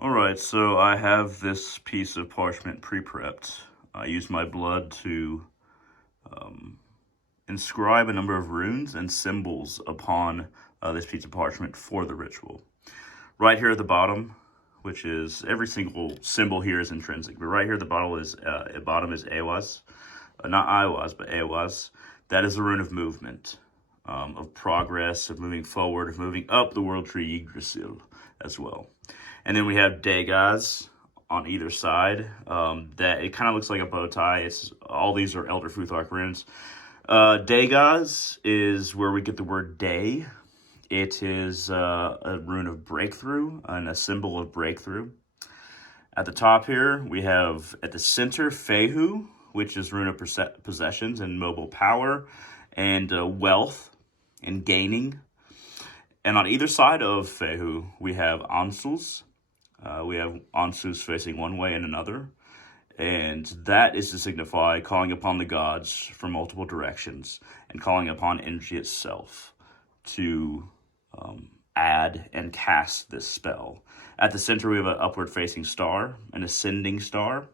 Alright, so I have this piece of parchment pre-prepped. I used my blood to um, inscribe a number of runes and symbols upon this piece of parchment for the ritual. Right here at the bottom, which is every single symbol here is intrinsic, but right here at the bottom is Awas, not Iwas, but Awas. That is the rune of movement, of progress, of moving forward, of moving up the world tree Yggdrasil as well. And then we have Degas on either side. That it kind of looks like a bow tie. It's all these are Elder Futhark runes. Degas is where we get the word day. It is a rune of breakthrough and a symbol of breakthrough. At the top here, we have at the center Fehu, which is rune of possessions and mobile power and wealth and gaining. And on either side of Fehu, we have Ansus. We have Ansus facing one way and another. And that is to signify calling upon the gods from multiple directions and calling upon energy itself to add and cast this spell. At the center, we have an upward facing star, an ascending star,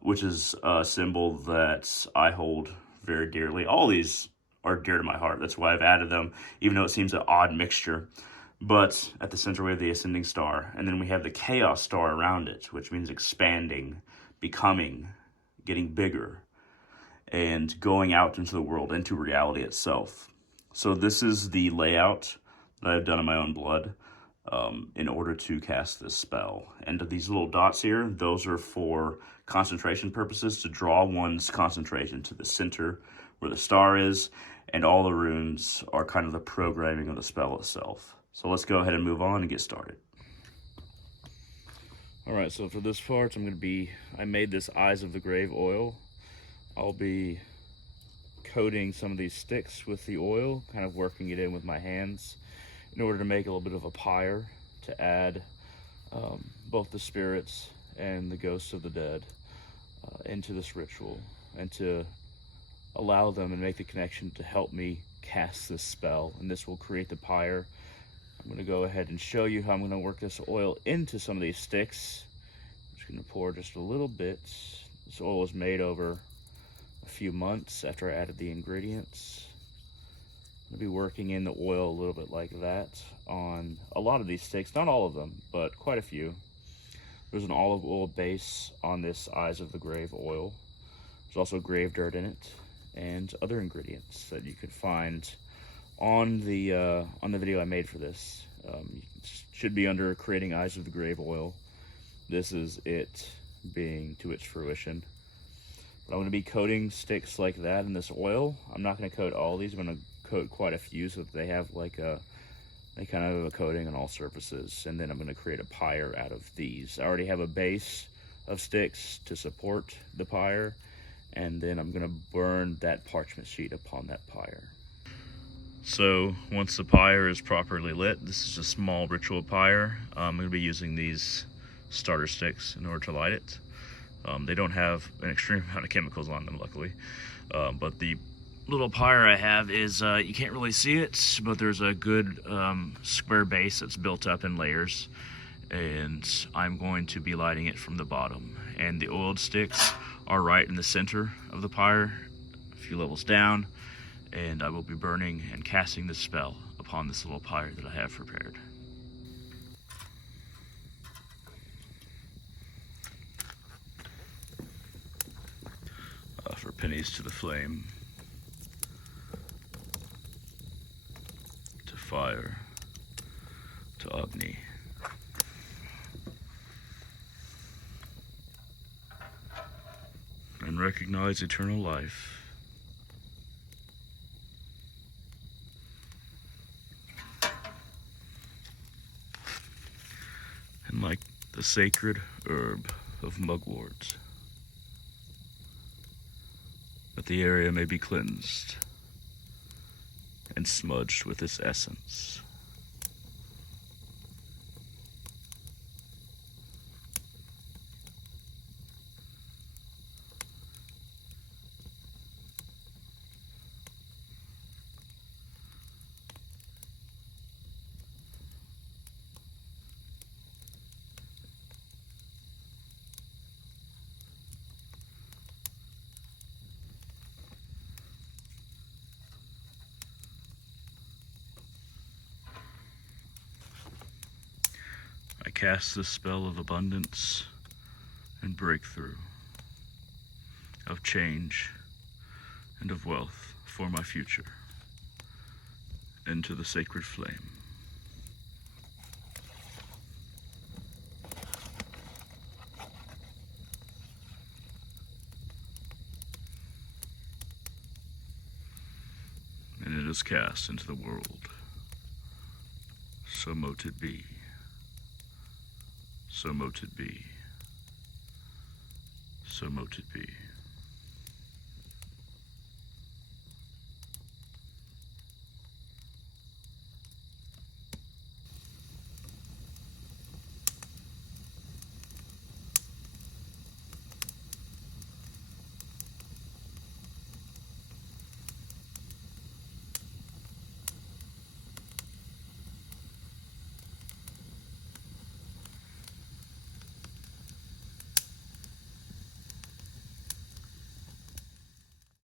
which is a symbol that I hold very dearly. All these are dear to my heart. That's why I've added them, even though it seems an odd mixture. But at the center, we have the ascending star, and then we have the chaos star around it, which means expanding, becoming, getting bigger, and going out into the world, into reality itself. So this is the layout that I've done in my own blood in order to cast this spell. And these little dots here, those are for concentration purposes, to draw one's concentration to the center where the star is, and all the runes are kind of the programming of the spell itself. So let's go ahead and move on and get started. Alright, so for this part, I made this Eyes of the Grave oil. I'll be coating some of these sticks with the oil, kind of working it in with my hands in order to make a little bit of a pyre to add both the spirits and the ghosts of the dead into this ritual, and to allow them and make the connection to help me cast this spell. And this will create the pyre. I'm going to go ahead and show you how I'm going to work this oil into some of these sticks. I'm just going to pour just a little bit. This oil was made over a few months after I added the ingredients. I'm going to be working in the oil a little bit like that on a lot of these sticks. Not all of them, but quite a few. There's an olive oil base on this Eyes of the Grave oil. There's also grave dirt in it and other ingredients that you could find on the video I made for this. Should be under Creating Eyes of the Grave oil. This is it being to its fruition. But I'm going to be coating sticks like that in this oil. I'm not going to coat all these. I'm going to coat quite a few so that they have they kind of have a coating on all surfaces. And then I'm going to create a pyre out of these. I already have a base of sticks to support the pyre, and then I'm going to burn that parchment sheet upon that pyre. So once the pyre is properly lit, this is a small ritual pyre. I'm going to be using these starter sticks in order to light it. They don't have an extreme amount of chemicals on them, luckily. But the little pyre I have is, you can't really see it, but there's a good square base that's built up in layers. And I'm going to be lighting it from the bottom. And the oiled sticks are right in the center of the pyre, a few levels down. And I will be burning and casting this spell upon this little pyre that I have prepared. For pennies to the flame, to fire, to Agni. And recognize eternal life. And like the sacred herb of mugworts, that the area may be cleansed and smudged with its essence. cast this spell of abundance and breakthrough, of change and of wealth for my future into the sacred flame. And it is cast into the world. So mote it be. So mote it be. So mote it be.